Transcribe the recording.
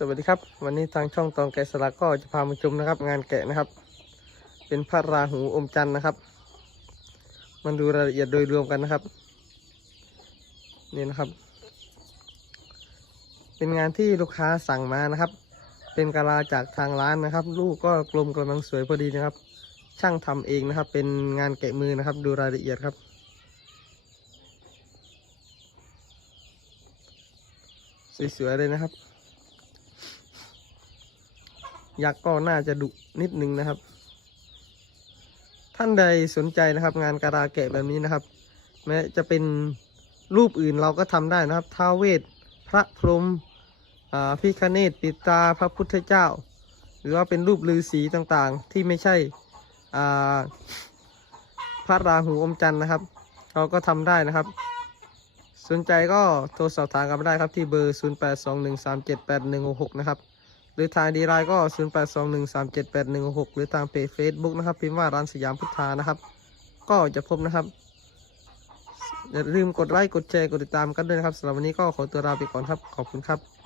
สวัสดีครับ วันนี้ทางช่องตองแกะสลักก็จะพามาชมนะครับ งานแกะนะครับ เป็นพระราหูอมจันทร์นะครับ มันดูรายละเอียดโดยรวมกันนะครับ นี่นะครับ เป็นงานที่ลูกค้าสั่งมานะครับ เป็นกะลาจากทางร้านนะครับ ลูกก็กลมกำลังสวยพอดีนะครับ ช่างทำเองนะครับ เป็นงานแกะมือนะครับ ดูรายละเอียดครับสวยๆเลยนะครับ ยักษ์ก็น่าจะดุนิดนึงนะครับ ท่านใดสนใจนะครับ งานการาแกะแบบนี้นะครับ แม้จะเป็นรูปอื่นเราก็ทำได้นะครับท้าวเวทพระพรหมอ่าพิคเนตปิตาพระพุทธเจ้า หรือว่าเป็นรูปฤาษีต่างๆ ที่ไม่ใช่พระราหูอมจันทร์นะครับ เราก็ทำได้นะครับสนใจก็โทรสอบถามกันได้ครับที่เบอร์ 0821378166 นะครับ หรือทางดีไลน์ก็ 082137816 หรือทางเพจเฟซบุ๊กนะครับ พิมพ์ว่าร้านสยามพุทธานะครับ ก็จะพบนะครับ อย่าลืมกดไลค์กดแชร์กดติดตามกันด้วยนะครับสำหรับวันนี้ก็ขอตัวลาไปก่อนครับ ขอบคุณครับ